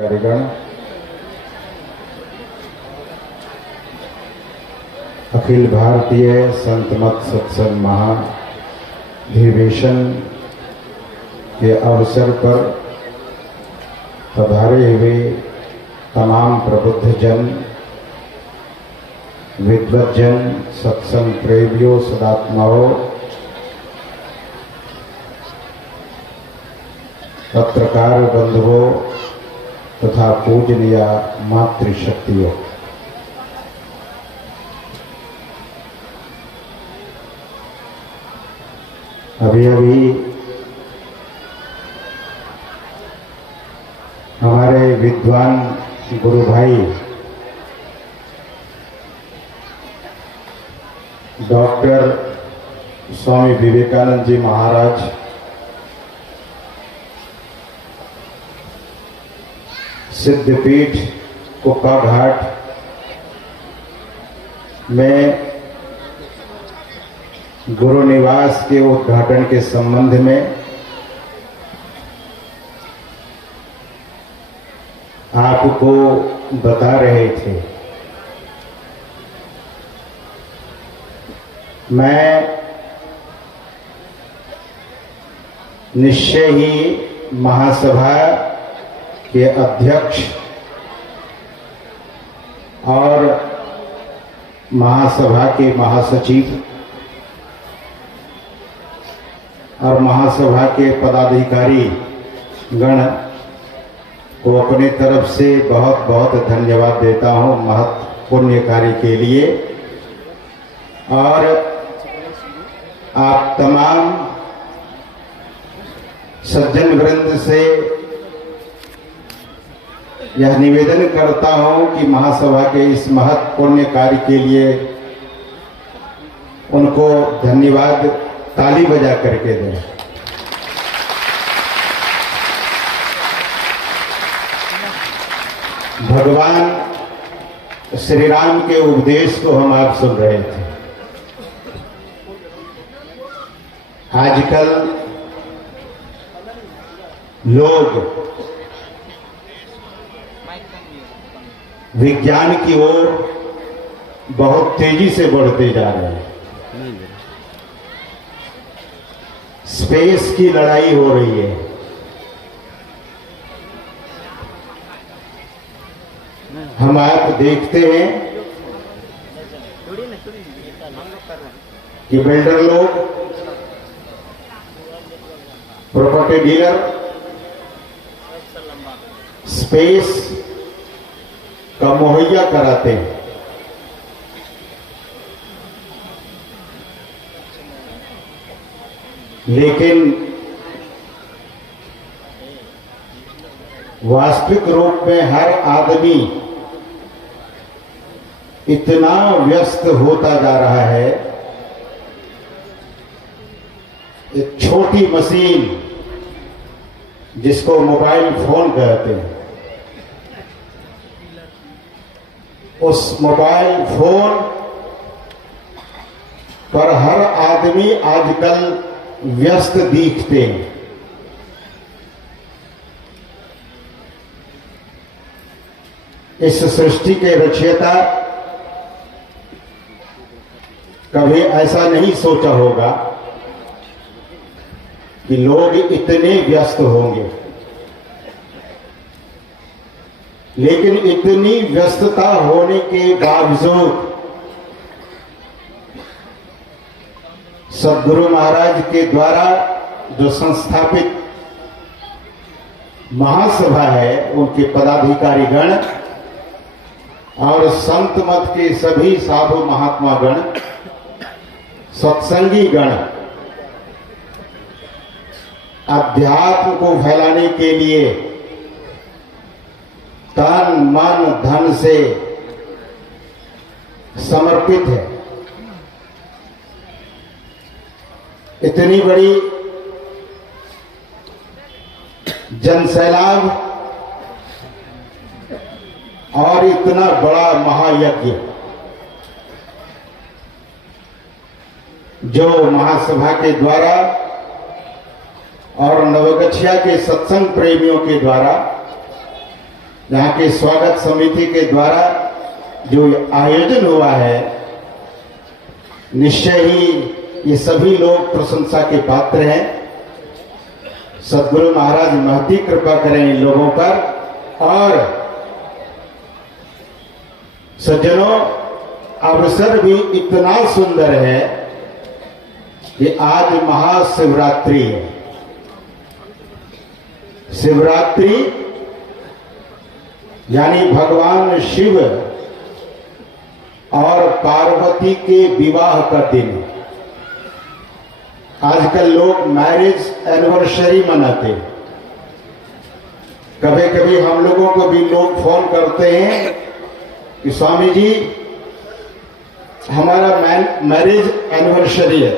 कार्यगण, अखिल भारतीय संत मत सत्संग महाधिवेशन के अवसर पर पधारे हुए तमाम प्रबुद्ध जन, विद्वज्जन, सत्संग प्रेमियों, सदात्माओं, पत्रकार बंधुओं तथा पूजनीय मातृशक्तियों, अभी हमारे विद्वान गुरु भाई डॉक्टर स्वामी विवेकानंद जी महाराज सिद्धपीठ कुक्का घाट में गुरु निवास के उद्घाटन के संबंध में आपको बता रहे थे। मैं निश्चय ही महासभा के अध्यक्ष और महासभा के महासचिव और महासभा के पदाधिकारी गण को अपने तरफ से बहुत बहुत धन्यवाद देता हूं महत् पुण्य कार्य के लिए। और आप तमाम सज्जन वृंद से यह निवेदन करता हूं कि महासभा के इस महत् पुण्य कार्य के लिए उनको धन्यवाद ताली बजा करके दें। भगवान श्री राम के उपदेश को हम आप सुन रहे थे। आजकल लोग विज्ञान की ओर बहुत तेजी से बढ़ते जा रहे हैं। स्पेस की लड़ाई हो रही है। हम आप देखते हैं कि बिल्डर लोग, प्रॉपर्टी डीलर स्पेस का मुहैया कराते हैं। लेकिन वास्तविक रूप में हर आदमी इतना व्यस्त होता जा रहा है। एक छोटी मशीन जिसको मोबाइल फोन कहते हैं, उस मोबाइल फोन पर हर आदमी आजकल व्यस्त दिखते हैं। इस सृष्टि के रचयिता कभी ऐसा नहीं सोचा होगा कि लोग इतने व्यस्त होंगे। लेकिन इतनी व्यस्तता होने के बावजूद सद्गुरु महाराज के द्वारा जो संस्थापित महासभा है, उनके पदाधिकारी गण और संत मत के सभी साधु महात्मा गण, सत्संगी गण अध्यात्म को फैलाने के लिए तन मन धन से समर्पित है। इतनी बड़ी जनसैलाब और इतना बड़ा महायज्ञ जो महासभा के द्वारा और नवगछिया के सत्संग प्रेमियों के द्वारा यहाँ के स्वागत समिति के द्वारा जो आयोजन हुआ है, निश्चय ही ये सभी लोग प्रशंसा के पात्र हैं। सद्गुरु महाराज महती कृपा करें इन लोगों पर। और सज्जनों, अवसर भी इतना सुंदर है कि आज महाशिवरात्रि है। शिवरात्रि यानी भगवान शिव और पार्वती के विवाह का दिन। आजकल लोग मैरिज एनिवर्सरी मनाते हैं। कभी कभी हम लोगों को भी लोग फोन करते हैं कि स्वामी जी हमारा मैरिज एनिवर्सरी है,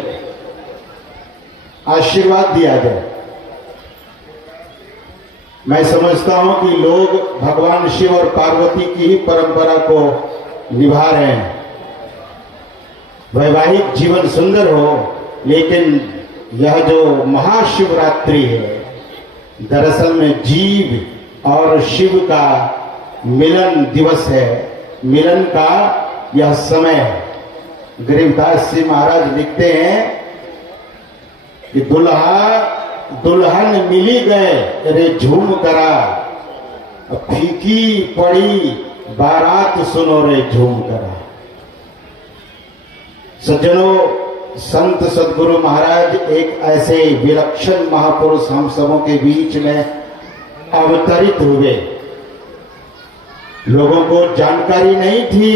आशीर्वाद दिया जाए। मैं समझता हूं कि लोग भगवान शिव और पार्वती की ही परंपरा को निभा रहे हैं। वैवाहिक जीवन सुंदर हो, लेकिन यह जो महाशिवरात्रि है, दरअसल में जीव और शिव का मिलन दिवस है, मिलन का यह समय है। गरीबदास जी महाराज लिखते हैं कि दुल्हा दुल्हन मिली गए रे झूम करा, फीकी पड़ी बारात सुनो रे झूम करा। सज्जनों, संत सद्गुरु महाराज एक ऐसे विलक्षण महापुरुष हम सबों के बीच में अवतरित हुए। लोगों को जानकारी नहीं थी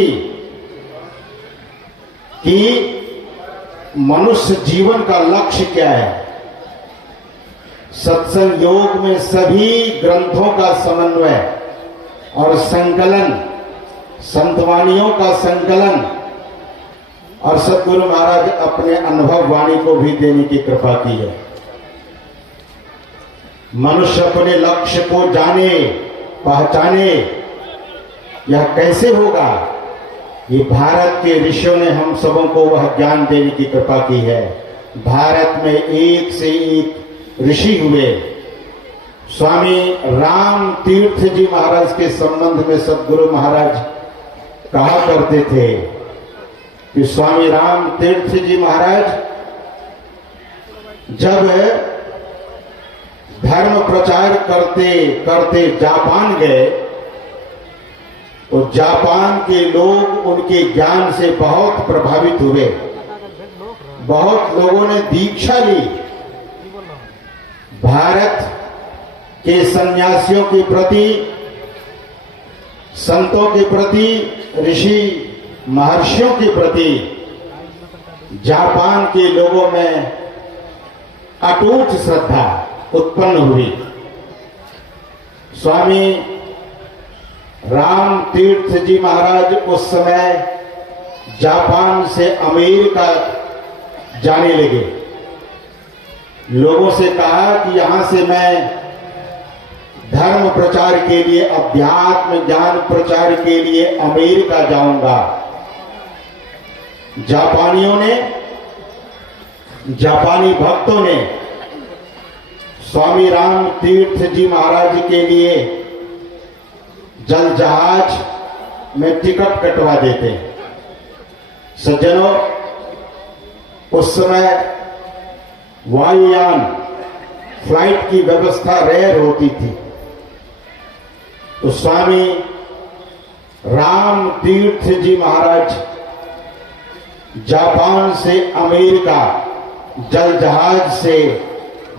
कि मनुष्य जीवन का लक्ष्य क्या है। सत्संग योग में सभी ग्रंथों का समन्वय और संकलन, संतवाणियों का संकलन, और सद्गुरु महाराज अपने अनुभव वाणी को भी देने की कृपा की है। मनुष्य अपने लक्ष्य को जाने, पहचाने, यह कैसे होगा? ये भारत के ऋषियों ने हम सबों को वह ज्ञान देने की कृपा की है। भारत में एक से एक ऋषि हुए। स्वामी राम तीर्थ जी महाराज के संबंध में सद्गुरु महाराज कहा करते थे कि स्वामी राम तीर्थ जी महाराज जब धर्म प्रचार करते करते जापान गए, तो जापान के लोग उनके ज्ञान से बहुत प्रभावित हुए। बहुत लोगों ने दीक्षा ली। भारत के सन्यासियों के प्रति, संतों के प्रति, ऋषि महर्षियों के प्रति जापान के लोगों में अटूट श्रद्धा उत्पन्न हुई। स्वामी राम तीर्थ जी महाराज उस समय जापान से अमेरिका जाने लगे। लोगों से कहा कि यहां से मैं धर्म प्रचार के लिए, अध्यात्म ज्ञान प्रचार के लिए अमेरिका जाऊंगा। जापानी भक्तों ने स्वामी राम तीर्थ जी महाराज के लिए जल जहाज में टिकट कटवा देते। सज्जनों, उस समय वायुयान, फ्लाइट की व्यवस्था रेयर होती थी। तो स्वामी राम तीर्थ जी महाराज जापान से अमेरिका जल जहाज से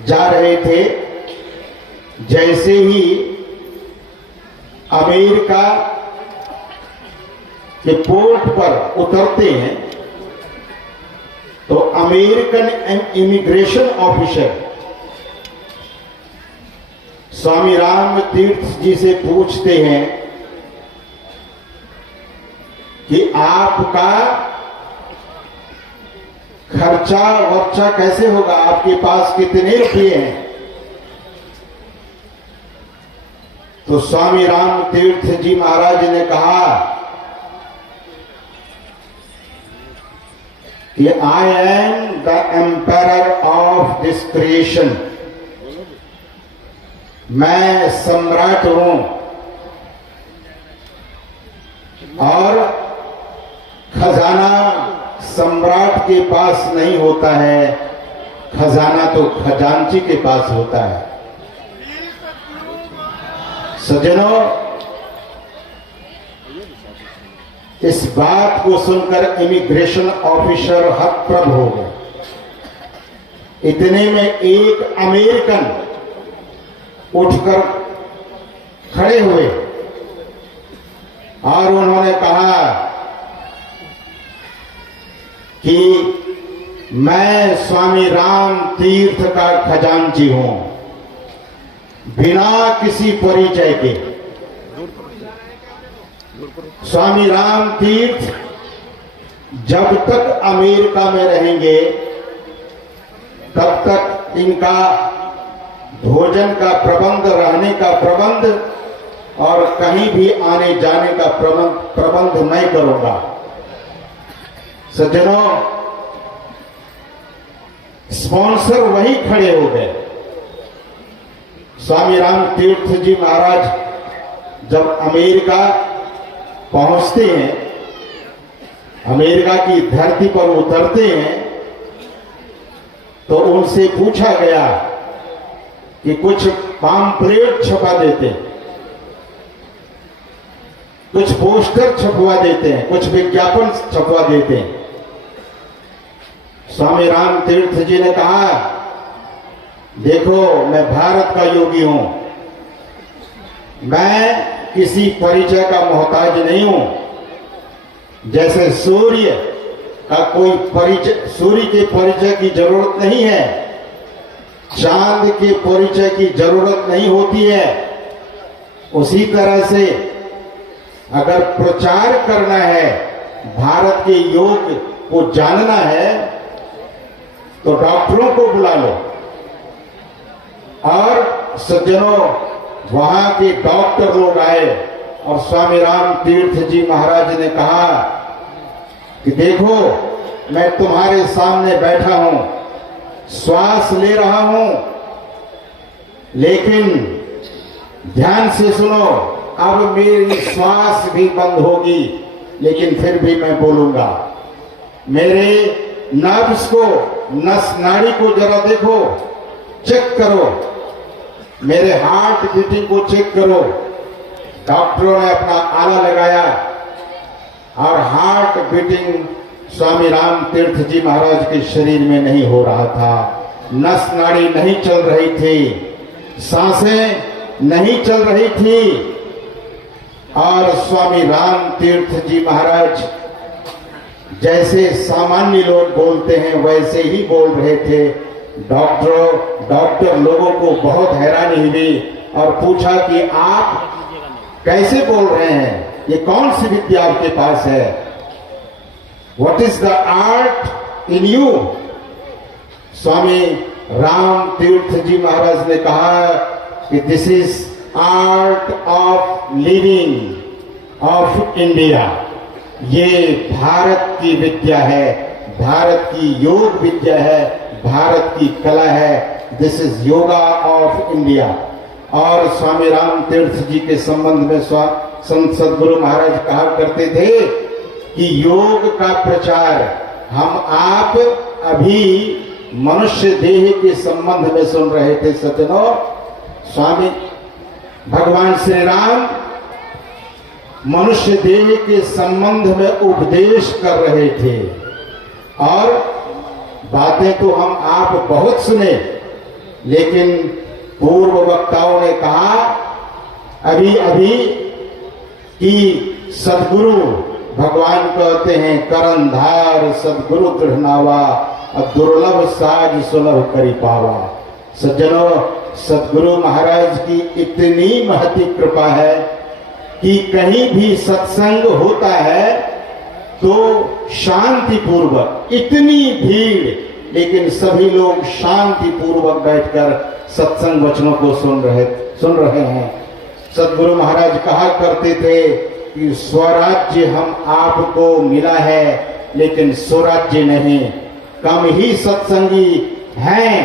जा रहे थे। जैसे ही अमेरिका के पोर्ट पर उतरते हैं, तो अमेरिकन इमिग्रेशन ऑफिसर स्वामी राम तीर्थ जी से पूछते हैं कि आपका खर्चा वर्चा कैसे होगा, आपके पास कितने रुपये हैं? तो स्वामी राम तीर्थ जी महाराज ने कहा कि I am the empire of this creation, मैं सम्राट हूं और खजाना सम्राट के पास नहीं होता है, खजाना तो खजांची के पास होता है। सज्जनों, इस बात को सुनकर इमिग्रेशन ऑफिसर हतप्रभ हो गए। इतने में एक अमेरिकन उठकर खड़े हुए और उन्होंने कहा कि मैं स्वामी राम तीर्थ का खजांची हूं, बिना किसी परिचय के। स्वामी राम तीर्थ जब तक अमेरिका में रहेंगे तब तक इनका भोजन का प्रबंध, रहने का प्रबंध और कहीं भी आने जाने का प्रबंध मैं करूंगा। सज्जनों, स्पॉन्सर वही खड़े हो गए। स्वामी राम तीर्थ जी महाराज जब अमेरिका पहुंचते हैं, अमेरिका की धरती पर उतरते हैं, तो उनसे पूछा गया कि कुछ पाम्पलेट छपा देते, कुछ पोस्टर छपवा देते हैं, कुछ विज्ञापन छपवा देते हैं। स्वामी राम तीर्थ जी ने कहा, देखो मैं भारत का योगी हूं, मैं किसी परिचय का मोहताज नहीं हूं। जैसे सूर्य का कोई परिचय, सूर्य के परिचय की जरूरत नहीं है, चांद के परिचय की जरूरत नहीं होती है, उसी तरह से अगर प्रचार करना है, भारत के योग को जानना है, तो डॉक्टरों को बुला लो। और सज्जनों, वहां के डॉक्टर लोग आए और स्वामी राम तीर्थ जी महाराज ने कहा कि देखो मैं तुम्हारे सामने बैठा हूं, श्वास ले रहा हूं, लेकिन ध्यान से सुनो, अब मेरी श्वास भी बंद होगी, लेकिन फिर भी मैं बोलूंगा। मेरे नर्व्स को, नस नाड़ी को जरा देखो, चेक करो, मेरे हार्ट बीटिंग को चेक करो। डॉक्टरों ने अपना आला लगाया और हार्ट बीटिंग स्वामी राम तीर्थ जी महाराज के शरीर में नहीं हो रहा था, नस नाड़ी नहीं चल रही थी, सांसें नहीं चल रही थी। और स्वामी राम तीर्थ जी महाराज जैसे सामान्य लोग बोलते हैं वैसे ही बोल रहे थे। डॉक्टर लोगों को बहुत हैरानी हुई और पूछा कि आप कैसे बोल रहे हैं, ये कौन सी विद्या आपके पास है, what is the art in you. Swami Ram Tirtha ji Maharaj ने कहा कि this is art of living of India, ये भारत की विद्या है, भारत की योग विद्या है, भारत की कला है, this is yoga of India. और स्वामी राम तीर्थ जी के संबंध में संत सद्गुरु महाराज कहा करते थे कि योग का प्रचार हम आप अभी मनुष्य देह के संबंध में सुन रहे थे। सज्जनों, स्वामी भगवान श्री राम मनुष्य देह के संबंध में उपदेश कर रहे थे और बातें तो हम आप बहुत सुने, लेकिन पूर्व वक्ताओं ने कहा अभी अभी कि सदगुरु भगवान कहते हैं करंधार सदगुरु दृढ़नावा, दुर्लभ साज सुलभ करी पावा। सज्जनों, सदगुरु महाराज की इतनी महती कृपा है कि कहीं भी सत्संग होता है तो शांति पूर्वक, इतनी भीड़ लेकिन सभी लोग शांति पूर्वक बैठकर सत्संग वचनों को सुन रहे हैं। सदगुरु महाराज कहा करते थे कि स्वराज्य हम आपको मिला है लेकिन स्वराज्य नहीं। कम ही सत्संगी हैं,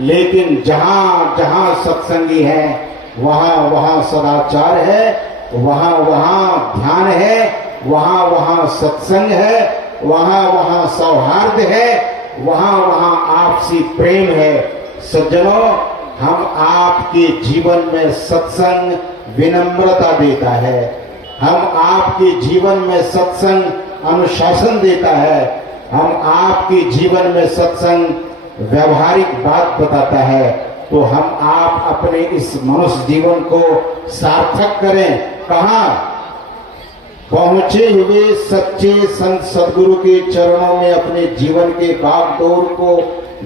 लेकिन जहां जहां सत्संगी है वहां वहां सदाचार है, वहां वहां ध्यान है, वहां वहां सत्संग है, वहां वहां सौहार्द है, वहां वहां आपसी प्रेम है। सज्जनों, हम आपके जीवन में सत्संग विनम्रता देता है, हम आपके जीवन में सत्संग अनुशासन देता है, हम आपके जीवन में सत्संग व्यवहारिक बात बताता है। तो हम आप अपने इस मनुष्य जीवन को सार्थक करें। कहां? पहुंचे हुए सच्चे संत सदगुरु के चरणों में अपने जीवन के बागडोर को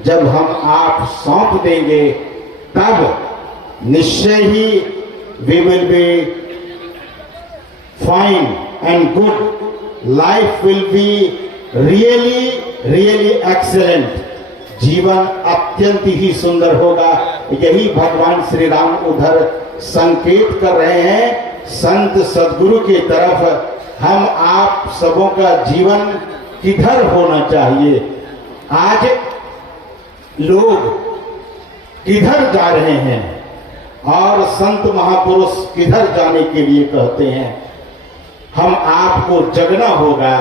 जब हम आप सौंप देंगे, तब निश्चय ही we will be fine and good, life will be really excellent. जीवन अत्यंत ही सुंदर होगा। यही भगवान श्री राम उधर संकेत कर रहे हैं संत सदगुरु की तरफ। हम आप सबों का जीवन किधर होना चाहिए? आज लोग किधर जा रहे हैं और संत महापुरुष किधर जाने के लिए कहते हैं? हम आपको जगना होगा,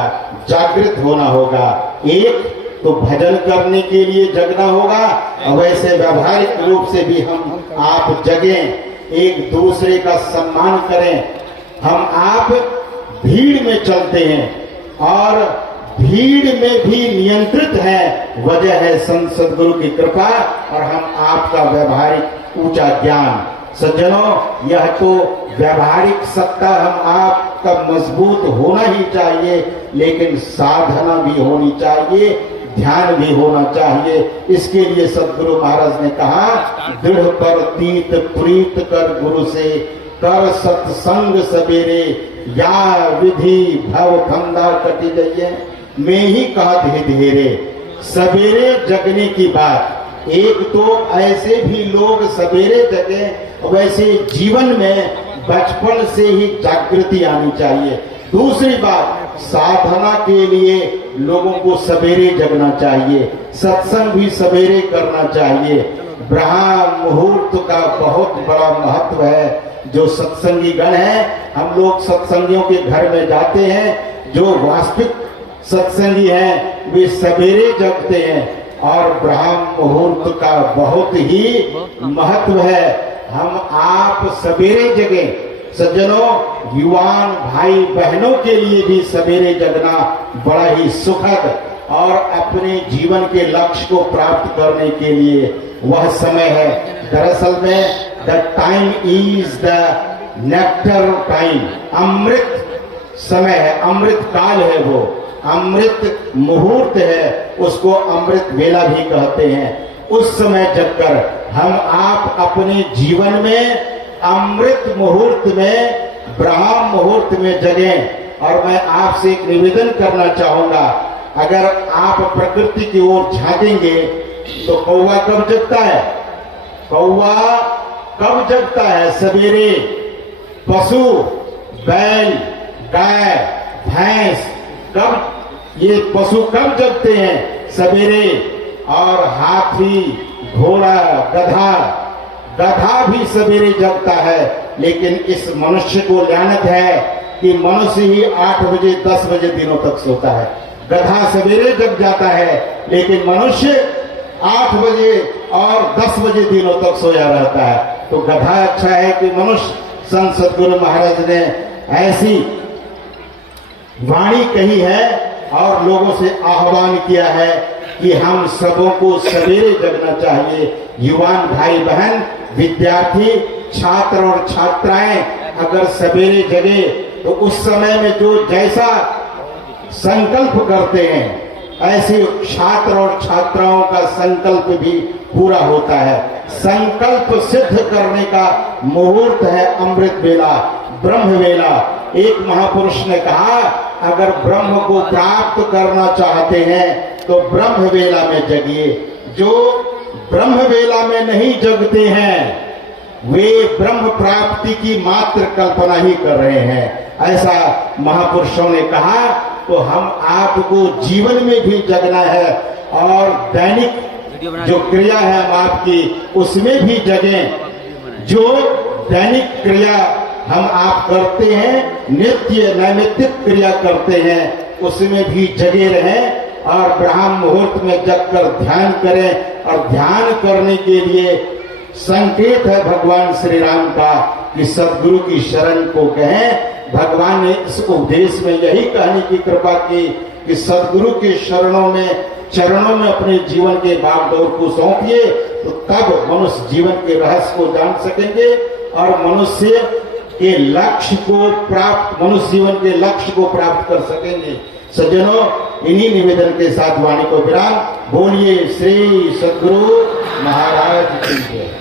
जागृत होना होगा। एक तो भजन करने के लिए जगना होगा, और वैसे व्यवहारिक रूप से भी हम आप जगें, एक दूसरे का सम्मान करें। हम आप भीड़ में चलते हैं और भीड़ में भी नियंत्रित है, वजह है संत सदगुरु की कृपा और हम आपका व्यवहारिक ऊंचा ज्ञान। सज्जनों, यह तो व्यवहारिक सत्ता हम आपका मजबूत होना ही चाहिए, लेकिन साधना भी होनी चाहिए, ध्यान भी होना चाहिए। इसके लिए सदगुरु महाराज ने कहा, दृढ़ प्रतीत प्रीत कर गुरु से, कर सत्संग सवेरे, या विधि भव फंदा कटी जाइए। मैं ही कहा धेरे सवेरे जगने की बात। एक तो ऐसे भी लोग सवेरे जगे, वैसे जीवन में बचपन से ही जागृति आनी चाहिए। दूसरी बात, साधना के लिए लोगों को सवेरे जगना चाहिए, सत्संग भी सवेरे करना चाहिए। ब्रह्म मुहूर्त का बहुत बड़ा महत्व है। जो सत्संगी गण है, हम लोग सत्संगियों के घर में जाते हैं, जो वास्तविक सत्संगी हैं वे सवेरे जगते हैं और ब्रह्म मुहूर्त का बहुत ही महत्व है। हम आप सवेरे जगे। सज्जनों, युवान भाई बहनों के लिए भी सवेरे जगना बड़ा ही सुखद और अपने जीवन के लक्ष्य को प्राप्त करने के लिए वह समय है। दरअसल में the time is the nectar time, अमृत समय है, अमृत काल है, वो अमृत मुहूर्त है, उसको अमृत वेला भी कहते हैं। उस समय जगकर हम आप अपने जीवन में अमृत मुहूर्त में, ब्रह्म मुहूर्त में जगें। और मैं आपसे एक निवेदन करना चाहूंगा, अगर आप प्रकृति की ओर झांकेंगे तो कौवा कब जगता है? कौवा कब जगता है? सवेरे। पशु, बैल, गाय, भैंस, कब ये पशु कब जगते हैं? सवेरे। और हाथी, घोड़ा, गधा भी सवेरे जगता है। लेकिन इस मनुष्य को लानत है कि मनुष्य ही 8 बजे 10 बजे दिनों तक सोता है। गधा सवेरे जग जाता है, लेकिन मनुष्य 8 बजे और 10 बजे दिनों तक सोया रहता है। तो गधा अच्छा है कि मनुष्य? संत सदगुरु महाराज ने ऐसी वाणी कही है और लोगों से आह्वान किया है कि हम सबों को सवेरे जगना चाहिए। युवान भाई बहन, विद्यार्थी, छात्र और छात्राएं अगर सवेरे जगे तो उस समय में जो जैसा संकल्प करते हैं, ऐसे छात्र और छात्राओं का संकल्प भी पूरा होता है। संकल्प सिद्ध करने का मुहूर्त है अमृत वेला, ब्रह्म वेला। एक महापुरुष ने कहा, अगर ब्रह्म को प्राप्त करना चाहते हैं तो ब्रह्म वेला में जगिए। जो ब्रह्म वेला में नहीं जगते हैं वे ब्रह्म प्राप्ति की मात्र कल्पना ही कर रहे हैं, ऐसा महापुरुषों ने कहा। तो हम आपको जीवन में भी जगना है और दैनिक जो क्रिया है हम आपकी, उसमें भी जगें। जो दैनिक क्रिया हम आप करते हैं, नित्य नैमित्तिक क्रिया करते हैं, उसमें भी जगे रहें और ब्रह्म मुहूर्त में जगकर ध्यान करें। और ध्यान करने के लिए संकेत है भगवान श्री राम का कि सदगुरु की शरण को कहें। भगवान ने इस उपदेश में यही कहने की कृपा की कि सदगुरु के चरणों में अपने जीवन के बागडोर को सौंपिए, तो तब मनुष्य जीवन के रहस्य को जान सकेंगे और मनुष्य जीवन के लक्ष्य को प्राप्त कर सकेंगे। सज्जनों, इन्हीं निवेदन के साथ वाणी को विराम। बोलिए श्री सद्गुरु महाराज की जय।